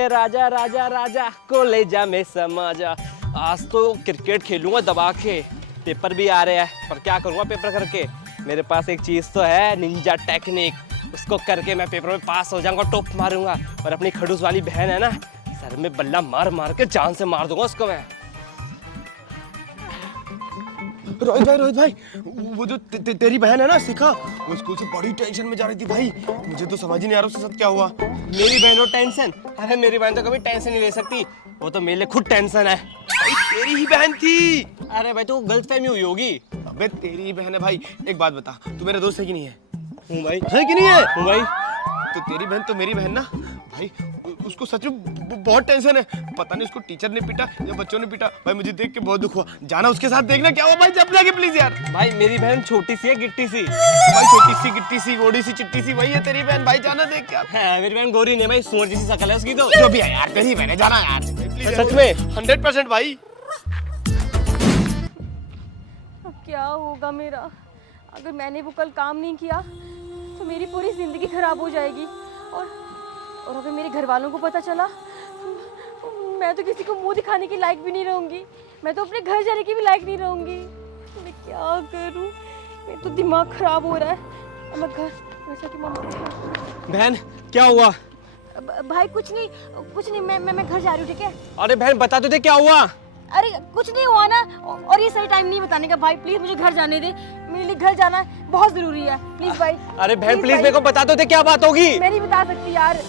ए राजा राजा राजा कॉलेजा में समा जा। आज तो क्रिकेट खेलूंगा दबा के। पेपर भी आ रहे हैं पर क्या करूंगा पेपर करके। मेरे पास एक चीज तो है, निंजा टेक्निक। उसको करके मैं पेपर में पास हो जाऊंगा, टॉप मारूंगा। और अपनी खड़ूस वाली बहन है ना, सर में बल्ला मार मार के जान से मार दूंगा उसको मैं। रोहित भाई वो जो तेरी बहन है ना शिखा, वो स्कूल से बड़ी टेंशन में जा रही थी भाई। मुझे तो समझ ही नहीं आ रहा उसके साथ क्या हुआ। मेरी बहन हो टेंशन? अरे मेरी बहन तो कभी टेंशन नहीं ले सकती, वो तो मेरे लिए खुद टेंशन है। भाई तेरी ही बहन थी। अरे भाई तो गलतफहमी हुई होगी। अबे तेरी ही बहन है भाई। एक बात बता, तू मेरा दोस्त है कि नहीं है? हूँ भाई। है कि नहीं है? हूँ भाई। तो तेरी बहन तो मेरी बहन ना भाई। उसको सच में बहुत टेंशन है। पता नहीं उसको टीचर ने पीटा या बच्चों ने पीटा। भाई मुझे देख के बहुत दुख हुआ। जाना उसके साथ देखना क्या हुआ भाई, जब जाके प्लीज यार। भाई मेरी बहन छोटी सी है, गिट्टी सी। भाई छोटी सी गिट्टी सी गोड़ी सी चिट्टी सी, वही है तेरी बहन भाई। जाना देख क्या। है, मेरी बहन गोरी नहीं भाई, सूअर जैसी शक्ल है उसकी तो। जो भी है यार, तेरी बहन है, जाना यार सच में 100% भाई। अब क्या होगा मेरा? अगर मैंने वो कल काम नहीं किया तो मेरी पूरी ज़िंदगी खराब हो जाएगी। और अगर मेरे घर वालों को पता चला तो मैं तो किसी को मुंह दिखाने की लायक भी नहीं रहूँगी। मैं तो अपने घर जाने की भी लायक नहीं रहूँगी। मैं क्या करूँ? मेरा तो दिमाग खराब हो रहा है। अब मैं घर जाके मम्मा को। बहन क्या हुआ? भाई कुछ नहीं, मैं घर जा रही हूँ, ठीक है? अरे बहन बता तो दे क्या हुआ। अरे कुछ नहीं हुआ ना। और ये सही टाइम नहीं बताने का भाई। प्लीज मुझे घर जाने दे, मेरे लिए घर जाना बहुत जरूरी है। प्लीज भाई। अरे बहन प्लीज मेरे को बता तो दे क्या बात होगी। मैं नहीं बता सकती यार।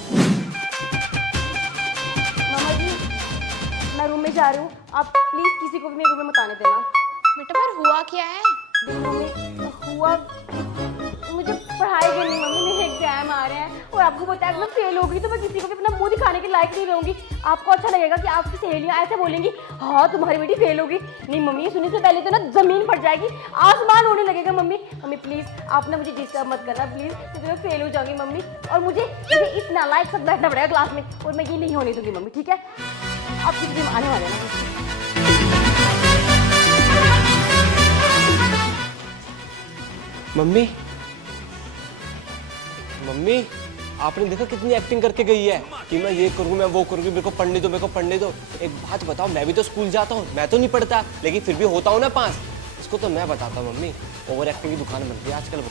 मामा जी मैं रूम में जा रही हूँ, आप प्लीज किसी को भी मेरे रूम में मत आने देना। बेटा पर हुआ क्या है? मम्मी हुआ मुझे पढ़ाएगी नहीं मम्मी, मेरे एग्जाम आ रहे हैं और आपको पता है मैं फेल हो गई तो मैं किसी को भी अपना मुंह दिखाने के लायक नहीं रहूंगी। आपको अच्छा लगेगा कि आपकी सहेलियां ऐसे बोलेंगी, हाँ तुम्हारी बेटी फेल होगी। नहीं मम्मी, सुनने से पहले तो ना जमीन फट जाएगी, आसमान होने लगेगा। मम्मी प्लीज आप ना मुझे डिस्टर्ब मत करना प्लीज, क्योंकि मैं फेल हो जाऊंगी मम्मी। और मुझे इस नालायक साथ बैठना पड़ेगा क्लास में, और मैं ये नहीं होने दूंगी मम्मी, ठीक है? आप किसी दिन आने वाले ना। मम्मी मम्मी आपने देखा कितनी एक्टिंग करके गई है कि मैं ये करूँ मैं वो करूँगी, मेरे को पढ़ने दो। एक बात बताओ, मैं भी तो स्कूल जाता हूँ, मैं तो नहीं पढ़ता लेकिन फिर भी होता हूँ ना पास। इसको तो मैं बताता हूँ मम्मी, ओवर एक्टिंग की दुकान बन गई आजकल।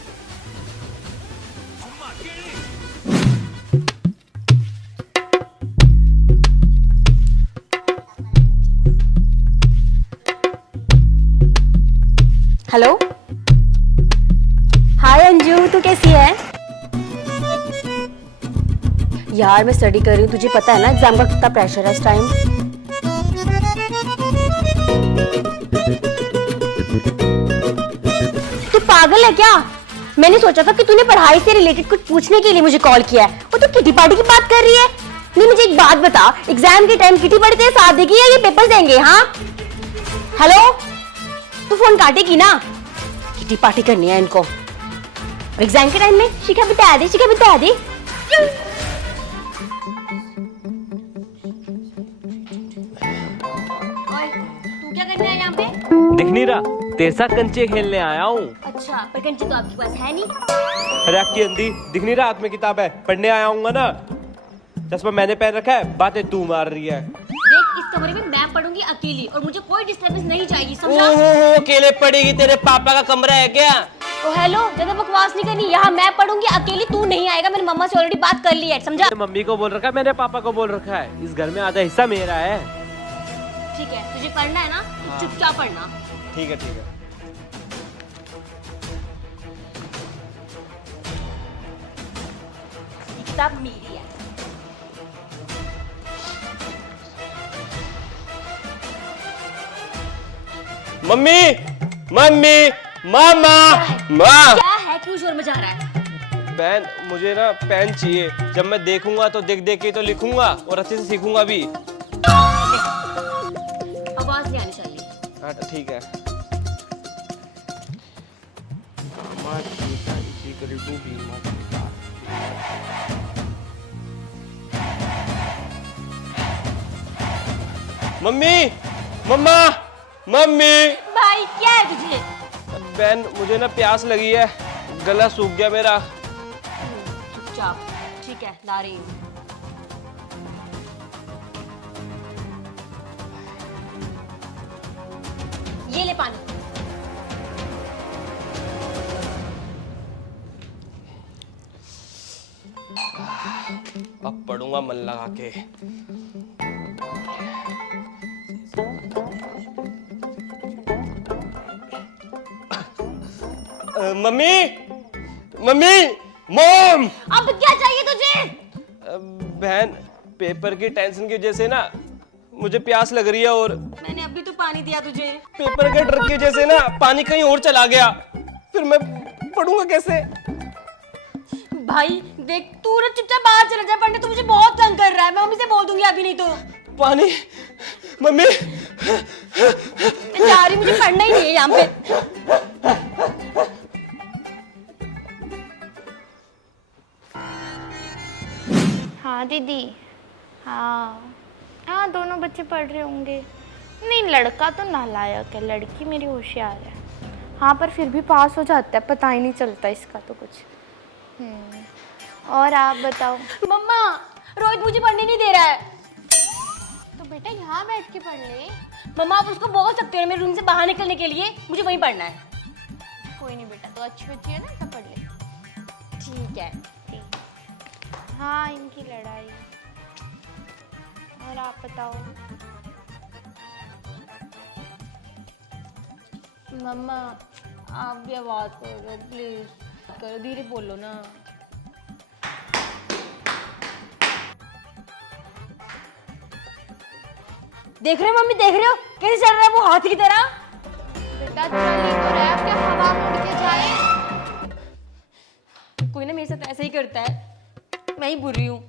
हेलो हाय अंजू, तू कैसी है? यार मैं स्टडी कर रही हूँ, तुझे पता है ना एग्जाम का कितना प्रेशर है इस टाइम। तू पागल है क्या? मैंने सोचा था कि तूने पढ़ाई से रिलेटेड कुछ पूछने के लिए मुझे कॉल किया है, और तू किटी पार्टी की बात कर रही है। नहीं मुझे एक बात बता, एग्जाम के टाइम किटी पार्टी तेरे साथ देगी या ये पेपर्स देंगे? हाँ हेलो, तू फोन काटेगी ना? किटी पार्टी करनी है इनको एग्जाम के टाइम में। शिखा बता दे, शिखा बता दे। तू क्या करने आया यहाँ पे? दिख नहीं रहा, तेरे साथ कंचे खेलने आया हूँ। अच्छा, पर कंचे तो आपके पास है नहीं। अरे आपकी अंधी, दिख नहीं रहा हाथ में किताब है, पढ़ने आया हूँ ना। चश्मा मैंने पहन रखा है, बातें तू मार रही है। देख इस कमरे में मैं पढ़ूंगी अकेली, और मुझे कोई डिस्टर्बेंस नहीं चाहिए, समझा? ओहो अकेले पढ़ेगी, तेरे पापा का कमरा है क्या? ओ हेलो, ज्यादा बकवास नहीं करनी, यहाँ मैं पढ़ूंगी अकेली, तू नहीं आएगा। मैंने मम्मा से ऑलरेडी बात कर ली है, समझा? मम्मी को बोल रखा है, मैंने पापा को बोल रखा है, इस घर में आधा हिस्सा मेरा है। ठीक है, तुझे पढ़ना है ना तो चुपचाप पढ़ना। ठीक है। किताब मेरी है। मम्मी मामा माँ। क्या है, क्यों शोर मचा रहा है? बहन मुझे ना पेन चाहिए, जब मैं देखूंगा तो देख के तो लिखूंगा और अच्छे से सीखूंगा भी। आवाज नहीं आनी चाहिए। हाँ ठीक है। मम्मी भाई क्या है तुझे? बहन मुझे ना प्यास लगी है, गला सूख गया मेरा। चुपचाप, ठीक है ला रही हूँ। ये ले पानी। अब पढ़ूंगा मन लगा के। Mummy, mummy, mom. अब क्या चाहिए तुझे? बहन, पेपर की टेंशन की वजह से ना मुझे प्यास लग रही है और मैंने अभी तो पानी दिया तुझे। पेपर के डर की वजह से ना पानी कहीं और चला गया, फिर मैं पढ़ूंगा कैसे? भाई देख, तू ना चुपचाप बाहर चला जा पढ़ने, तू मुझे बहुत तंग कर रहा है। मैं मम्मी से बोल दूंगी अभी, नहीं तो। पानी, मम्मी। मैं जा रही हूँ, मुझे पढ़ना ही नहीं है यहाँ पे। हाँ दीदी, हाँ हाँ, दोनों बच्चे पढ़ रहे होंगे। नहीं, लड़का तो नालायक है, लड़की मेरी होशियार है। हाँ, पर फिर भी पास हो जाता है, पता ही नहीं चलता इसका तो कुछ। और आप बताओ। मम्मा, रोहित मुझे पढ़ने नहीं दे रहा है। तो बेटा यहाँ बैठ के पढ़ ले। मम्मा, आप उसको बोल सकते हो मेरे रूम से बाहर निकलने के लिए, मुझे वहीं पढ़ना है। कोई नहीं बेटा, तो अच्छी बच्ची है ना, सब पढ़ ले। ठीक है। ठीक। हाँ, इनकी लड़ाई। और आप बताओ। मम्मा, आप भी आवाज करो प्लीज, करो, धीरे बोलो ना। देख रहे हो मम्मी, देख रहे हो कैसे चल रहा है वो हाथी की तरह? बेटा चल ही तो रहा है, अब क्या हवा मुड़ के जाए? कोई ना मेरे साथ ऐसे ही करता है, मैं ही बुरी हूँ।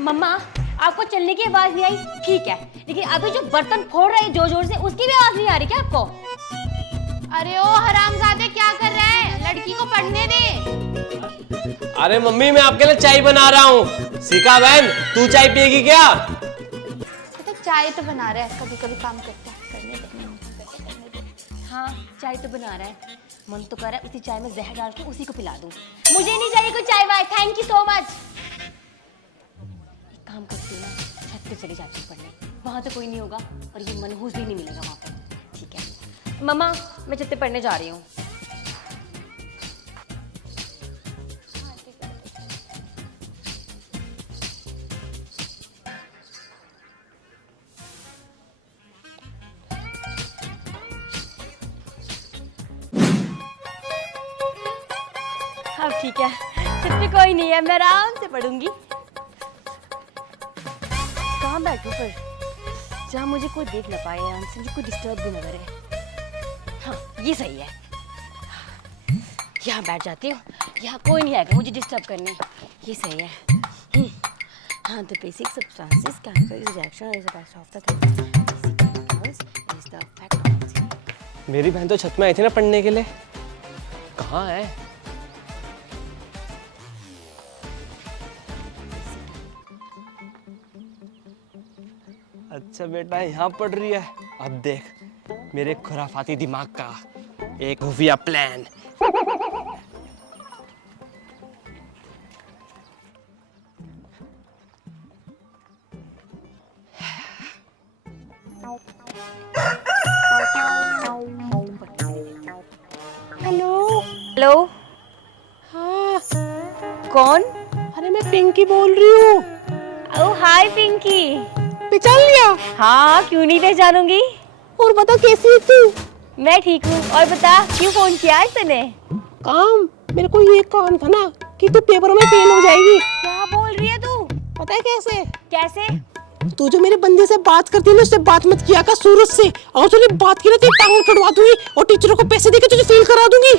मम्मा, आपको चलने की आवाज नहीं आई, ठीक है, लेकिन अभी जो बर्तन फोड़ रहे हैं जोर जोर से, उसकी भी आवाज नहीं आ रही क्या आपको? अरे ओ हरामजादे, क्या कर रहा है? लड़की को पढ़ने दे। अरे मम्मी, मैं आपके लिए चाय बना रहा हूँ। सीखा बहन, तू चाय पिएगी क्या? तो चाय तो बना रहा है, कभी कभी काम करता है, करने दे। हाँ, चाय तो बना रहा है, मन तो कर रहा है उसी चाय में जहर डाल के उसी को पिला दूं। मुझे नहीं चाहिए कोई चाय वाय, थैंक यू सो मच। एक काम करती हूँ ना, छत पे चली जाती हूँ पढ़ने, वहां तो कोई नहीं होगा और ये मनहूस भी नहीं मिलेगा वहां पर। ठीक है मम्मा, मैं छत पे पढ़ने जा रही हूँ। अब ठीक है, छत पे कोई नहीं है, मैं आराम से पढ़ूंगी। कहाँ बैठूं पर जहाँ मुझे कोई देख ना पाए, आराम से, मुझे कोई डिस्टर्ब भी ना करे। हाँ, ये सही है, यहाँ बैठ जाती हूँ, यहाँ कोई नहीं आएगा मुझे डिस्टर्ब करने, ये सही है। हाँ, the basic substances chemical reaction is the best of the basic chemicals is the fact of it. मेरी बहन तो छत में आई थी ना पढ़ने के लिए, कहाँ है? अच्छा बेटा यहाँ पढ़ रही है। अब देख मेरे खुराफाती दिमाग का एक खुफिया प्लान। हेलो हेलो, हाँ, कौन? अरे मैं पिंकी बोल रही हूँ। ओ हाय पिंकी। पहचान लिया? हाँ, क्यों नहीं पहचानूंगी। और बता कैसी है तू? मैं ठीक हूँ, और बता क्यों फोन किया आज तूने? काम, मेरे को ये काम था ना कि तू पेपर में फेल हो जाएगी। क्या बोल रही है तू? पता है कैसे? कैसे? तू जो मेरे बंदे से बात करती है ना, उससे बात मत किया कर सूरज से। अगर तूने बात की ना तो टांग कटवा दूंगी और टीचरों को पैसे देके तुझे फेल करा दूंगी।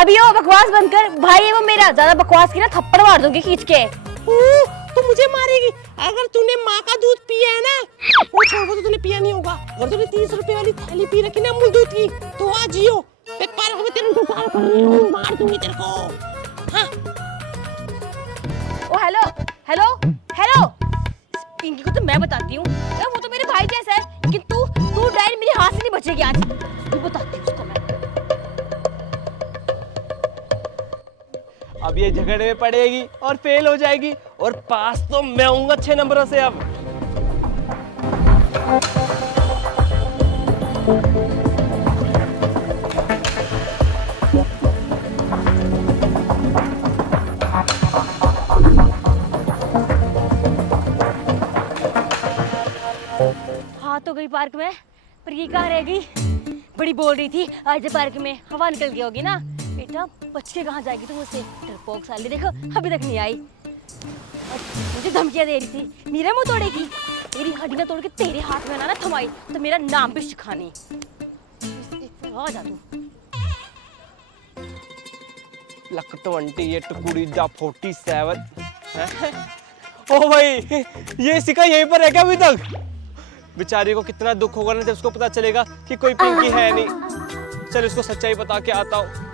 अभी वो बकवास बंद कर भाई, है वो मेरा, ज्यादा बकवास की ना थप्पड़ मार दूंगी खींच के। तू मुझे मारेगी। अगर तूने माँ का दूध पिया है ना, वो छोड़, वो तो तूने पिया नहीं होगा। अगर तूने 30 रुपए वाली थैली पी रखी ना अमूल दूध की, तो आज जियो। मैं पार्क में तेरे को पार कर रही हूँ, मार दूंगी तेरे को। हाँ। ओ हेलो हेलो हेलो, पिंकी को तो मैं बताती हूँ, वो तो मेरे भाई जैसा है, लेकिन तू डायरी मेरे हाथ से नहीं बचेगी आज। तू बताती हूँ उसको मैं। ये झगड़े में पड़ेगी और फेल हो जाएगी, और पास तो मैं हूँगा 6 नंबरों से। अब हाँ तो गई पार्क में, पर ये कहाँ रह गई? बड़ी बोल रही थी आज पार्क में हवा निकल गई होगी ना। बेटा बच के कहाँ जाएगी तुम उससे? डरपोक साली, देखो अभी तक नहीं आई और मुझे धमकियाँ दे रही थी मेरा मुंह तोड़ेगी। तेरी हड्डी ना तोड़ के तेरे हाथ में ना थमाई तो मेरा नाम भी शिखानी। आ जा तू। लक 28 कुड़ी जा 47। ओ भाई, ये सिक्का यहीं पर है क्या अभी तक? बेचारी को कितना दुख होगा ना जब उसको पता चलेगा कि कोई पिंकी है नहीं। चल इसको सच्चाई बता के आता हूँ।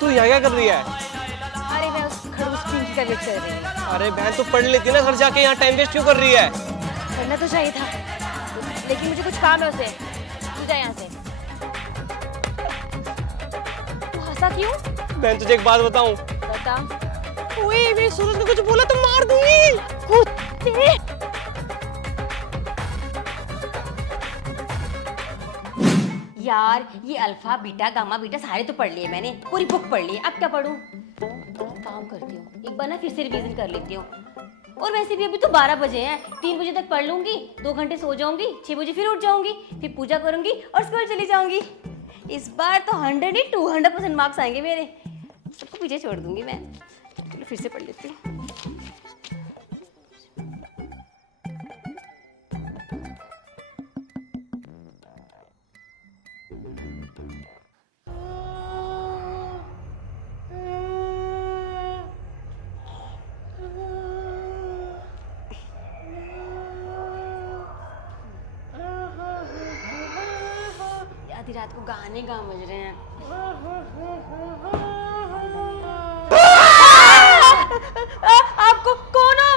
तू यहाँ क्या कर रही है? अरे मैं उस खड़ूस पिंकी का वेट कर रही हूँ। अरे बहन, तू पढ़ लेती ना घर जाके, यहाँ टाइम वेस्ट क्यों कर रही है? पढ़ना तो चाहिए था, लेकिन मुझे कुछ काम है उसे। तू जा यहाँ से। तू हंसा क्यों? बहन तुझे एक बात बताऊं? बता। ओए, मेरी सूरज ने कुछ बोला तो मार दूंगी। कुत्ते। यार ये अल्फा बीटा गामा बीटा सारे तो पढ़ लिए मैंने, पूरी बुक पढ़ ली। अब क्या पढूं? काम करती हूँ, एक बार ना फिर से रिवीजन कर लेती हूँ। और वैसे भी अभी तो 12 बजे हैं, 3 बजे तक पढ़ लूंगी, 2 घंटे सो जाऊंगी, 6 बजे फिर उठ जाऊंगी, फिर पूजा करूंगी और स्कूल चली जाऊंगी। इस बार तो 100 नहीं 200% मार्क्स आएंगे मेरे। सबको पीछे छोड़ दूंगी मैं। चलो फिर से पढ़ लेती हूँ। आधी रात को गाने बज रहे हैं। आपको कौन हो?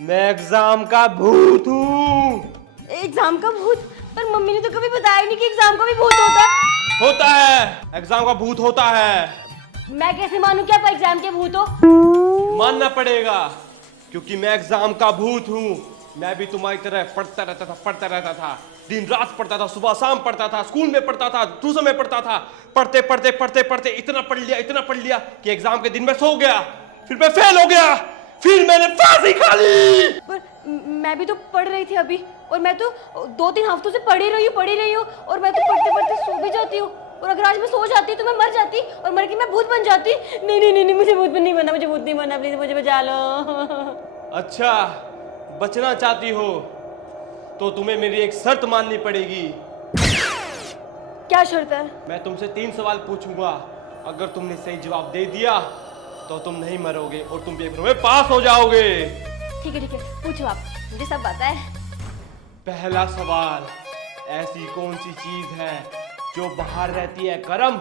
मैं एग्जाम का भूत हूँ। एग्जाम का भूत? पर मम्मी ने तो कभी बताया नहीं कि एग्जाम का भी भूत होता है। होता है, एग्जाम का भूत होता है। मैं कैसे मानूं कि आप एग्जाम के भूत हो? मानना पड़ेगा, क्योंकि मैं एग्जाम का भूत हूँ। मैं भी तुम्हारी तरह पढ़ता रहता था, दिन रात पढ़ता था, सुबह शाम पढ़ता था, स्कूल में पढ़ता था, ट्यूशन में पढ़ता था। पढ़ते इतना पढ़ लिया कि एग्जाम के दिन में सो गया, फिर मैं फेल हो गया, फिर मैंने फांसी खा ली। पर मैं भी तो पढ़ रही थी अभी, और मैं तो 2-3 हफ्तों से पढ़ ही रही हूँ, और मैं तो पढ़ते सो भी जाती हूँ। और अगर आज मैं सो जाती तो मैं मर जाती, और मर के मैं भूत बन जाती। नहीं, मुझे भूत नहीं बनना, प्लीज मुझे बचा लो। अच्छा, बचना चाहती हो तो तुम्हें मेरी एक शर्त माननी पड़ेगी। क्या शर्त है? मैं तुमसे 3 सवाल पूछूंगा, अगर तुमने सही जवाब दे दिया तो तुम नहीं मरोगे और तुम पेपर में पास हो जाओगे। ठीक है, पूछो आप, मुझे सब पता है। पहला सवाल, ऐसी कौन सी चीज है जो बाहर रहती है गरम,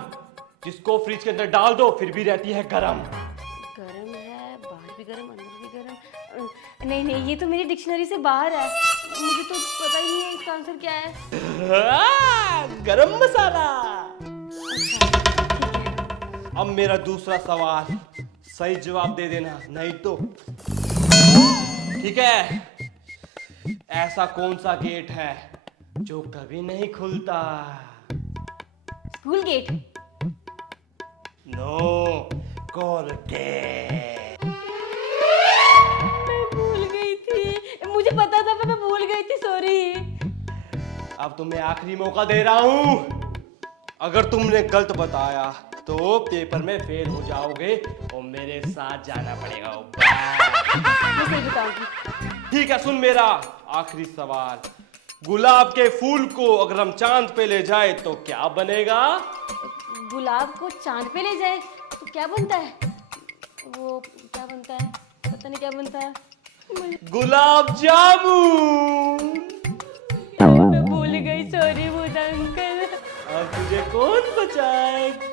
जिसको फ्रिज के अंदर डाल दो फिर भी रहती है गरम? गरम है, बाहर भी गरम, अंदर भी गरम। नहीं, ये तो मेरी डिक्शनरी से बाहर है, मुझे तो पता ही नहीं है इसका आंसर क्या है। गरम मसाला। अब मेरा दूसरा सवाल, सही जवाब दे देना, नहीं तो ठीक है। ऐसा कौन सा गेट है जो कभी नहीं खुलता? School gate. No, Colgate. मैं भूल गई थी, मुझे पता था पर मैं भूल गई थी, सॉरी। अब तुम्हें आखिरी मौका दे रहा हूं, अगर तुमने गलत बताया तो पेपर में फेल हो जाओगे और मेरे साथ जाना पड़ेगा ऊपर। मैं सही बताऊंगी। ठीक है, सुन मेरा आखिरी सवाल, गुलाब के फूल को अगर हम चांद पे ले जाए तो क्या बनेगा? गुलाब को चांद पे ले जाए तो क्या बनता है? वो क्या बनता है, पता नहीं क्या बनता है। गुलाब जामुन। मैं भूल गई, सॉरी भूत अंकल। अब तुझे कौन बचाएगा?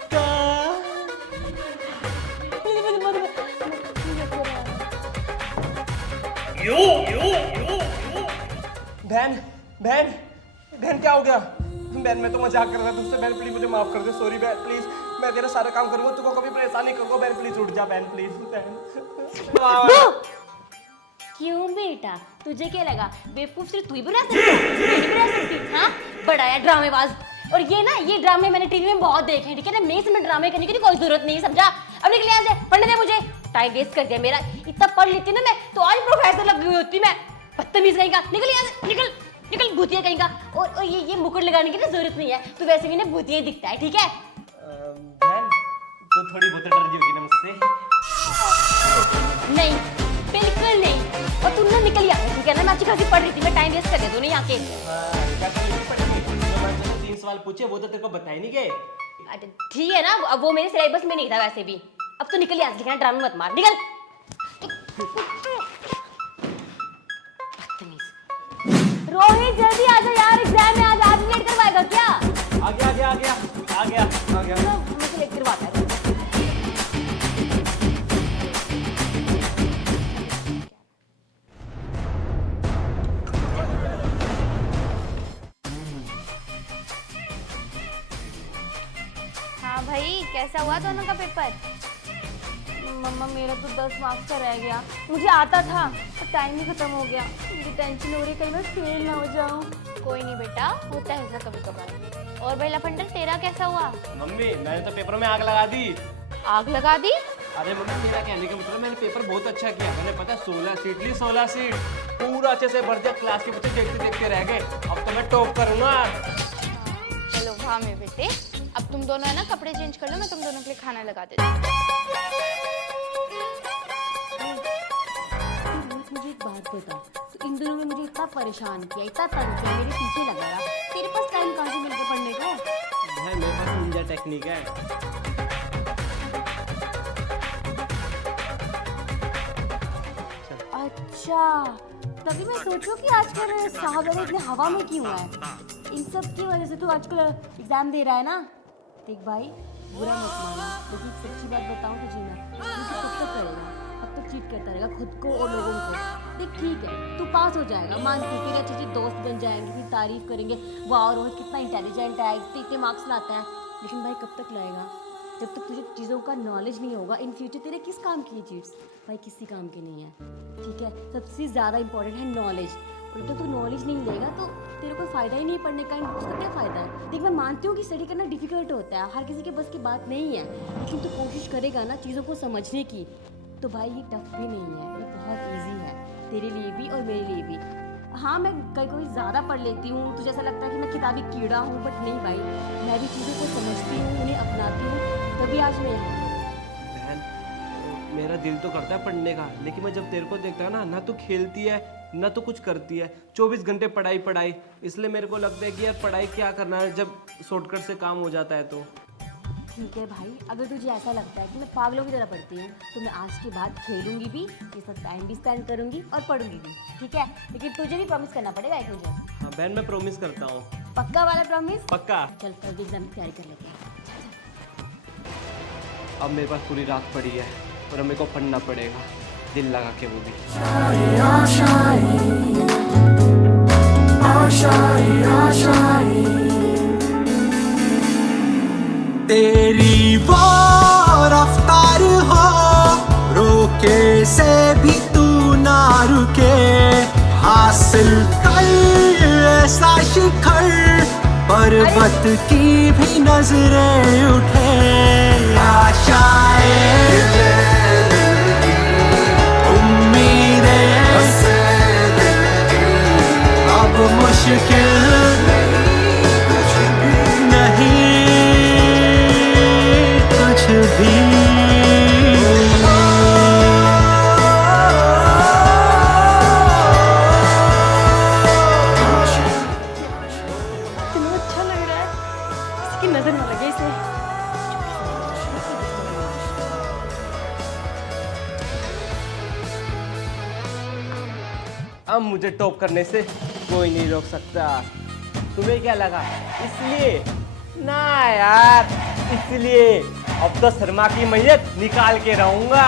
बहन, बहन क्या हो गया? बहन मैं तो मजाक कर रहा था तुझसे। बहन प्लीज मुझे माफ कर दे। सॉरी बहन प्लीज, मैं तेरा सारा काम करूंगा, तुझको कभी परेशान नहीं करूंगा। बहन प्लीज उठ जा बहन प्लीज। बहन क्यों बेटा, तुझे क्या लगा बेवकूफ सिर्फ तू ही बना सकती है, मैं नहीं बना सकती? हाँ, बड़ा है ड्रामेबाज। और ये ड्रामे मैंने टीवी में बहुत देखे हैं, ठीक है ना? मेरे इसमें ड्रामे करने की कोई जरूरत नहीं, समझा? अब निकल यहाँ से, पढ़ने दे मुझे। टाइम वेस्ट कर दिया मेरा। इतना पढ़ लेती ना मैं तो आज प्रोफेसर लग गई होती मैं। बदतमीज कहीं का, निकल यहाँ से, निकल निकल भूतिया कहीं का। और ये मुकुट लगाने की ना जरूरत नहीं है, तू वैसे भी ना भूतिया ही दिखता है, ठीक है? बहन तू थोड़ी बहुत डर जाओगी ना मुझसे? नहीं, बिल्कुल नहीं। और तू ना निकल यहाँ से, ठीक है ना? मैं अच्छी खासी पढ़ रही थी, मैं टाइम वेस्ट कर दे दूँ नहीं यहाँ के। क्या करनी पड़ेगी? मैंने तो 3 सवाल पूछे, वो तो तेरे को बताए नहीं गए। अच्छा ठीक है ना, अब वो मेरे सिलेबस में नहीं था वैसे भी। अब तो निकल यहाँ से, ठीक है ना? ड्रामे मत मार, निकल। रोहित जल्दी आ जा यार, एग्जाम है आज। आज लेट करवाएगा क्या? आ गया। चलो, मुझे लेट करवाता है। हाँ भाई, कैसा हुआ दोनों का पेपर? मम्मा मेरा तो 10 मार्क्स का रह गया। मुझे आता था पर टाइम ही खत्म हो गया। मुझे टेंशन हो रही है कहीं मैं फेल ना हो जाऊं। कोई नहीं बेटा, होता है ऐसा कभी कभार। और भाई लफंडर, तेरा कैसा हुआ? मम्मी मैंने तो पेपर में आग लगा दी। आग लगा दी? अरे मम्मी मेरा कहने का मतलब मैंने पेपर बहुत अच्छा किया। मैंने पता 16 सीट ली, 16 सीट पूरा अच्छे से भर दिया। क्लास के बच्चे देखते देखते रह गए। अब तो मैं टॉप करूंगा। चलो हाँ मेरे बेटे, अब तुम दोनों है ना कपड़े चेंज कर लो, मैं तुम दोनों के लिए खाना लगा देती हूँ। मुझे एक बात बता, तो इन दोनों ने मुझे इतना परेशान किया, इतना तंग किया, मेरे पीछे लगा रहा। तेरे पास टाइम कहाँ से मिल के पढ़ने को? है मेरे पास निंजा टेक्निक है। अच्छा, तभी मैं सोचूं कि आजकल साहब इतने हवा में क्यों है। इन सब की वजह से तू आजकल एग्जाम दे रहा है ना? देख भाई, बुरा मत मानना, लेकिन सच्ची बात बताऊं तुझे ना, तू कब तक करेगा? अब तक चीट करता रहेगा खुद को और लोगों को। देख ठीक है, तू पास हो जाएगा, मानती हूँ, तेरे अच्छे अच्छे दोस्त बन जाएंगे, फिर तारीफ करेंगे, वाह रोहित कितना इंटेलिजेंट है, इतने मार्क्स लाता है। लेकिन भाई कब तक लाएगा? जब तक तुझे चीज़ों का नॉलेज नहीं होगा, इन फ्यूचर तेरे किस काम की ये चीज़? भाई किसी काम की नहीं है, ठीक है? सबसे ज़्यादा इंपॉर्टेंट है नॉलेज। और जब तक तू नॉलेज नहीं लेगा तो तेरे को फ़ायदा ही नहीं पढ़ने का। उसका क्या फ़ायदा है? देख मैं मानती हूँ कि स्टडी करना डिफिकल्ट होता है, हर किसी के बस की बात नहीं है, लेकिन तू कोशिश करेगा ना चीज़ों को समझने की, तो भाई ये टफ भी नहीं है, ये बहुत ईजी है तेरे लिए भी और मेरे लिए भी। हाँ मैं कभी ज़्यादा पढ़ लेती हूँ, तुझे ऐसा लगता है कि मैं किताबी कीड़ा हूँ, बट नहीं भाई, मैं भी चीज़ों को समझती हूँ, उन्हें अपनाती हूँ, तभी आज मैं यहाँ हूँ। बहन मेरा दिल तो करता है पढ़ने का, लेकिन मैं जब तेरे को देखता है ना तो खेलती है ना तो कुछ करती है। 24 घंटे पढ़ाई पढ़ाई, इसलिए मेरे को लगता है कि यार पढ़ाई क्या करना है जब शॉर्टकट से काम हो जाता है। तो ठीक है भाई, अगर तुझे ऐसा लगता है कि मैं पागलों की तरह पढ़ती हूँ, तो मैं आज के बाद खेलूंगी भी, ये सब टाइम भी स्पेंड करूंगी और पढ़ूंगी भी, ठीक है? लेकिन तुझे भी प्रॉमिस करना पड़ेगा एक मुझे। हाँ बहन मैं प्रॉमिस करता हूँ। पक्का वाला प्रॉमिस? पक्का। चल फिर एग्जाम की तैयारी कर लेते हैं। अब मेरे पास पूरी रात पड़ी है और मेरे को पढ़ना पड़ेगा, दिल लगा के, वो भी। तेरी वो रफ्तार हो, रोके से भी तू ना रुके, हासिल कर ऐसा शिखर, पर्वत की भी नजरें उठे, आशाएं उम्मीदें अब मुश्किल नहीं कुछ भी। तुम्हें अच्छा लग रहा है? किसी की नजर ना लगे इसे। अब मुझे टॉप करने से कोई नहीं रोक सकता। तुम्हें क्या लगा इसलिए? ना यार, इसलिए अब तो शर्मा की मैयत निकाल के रहूंगा।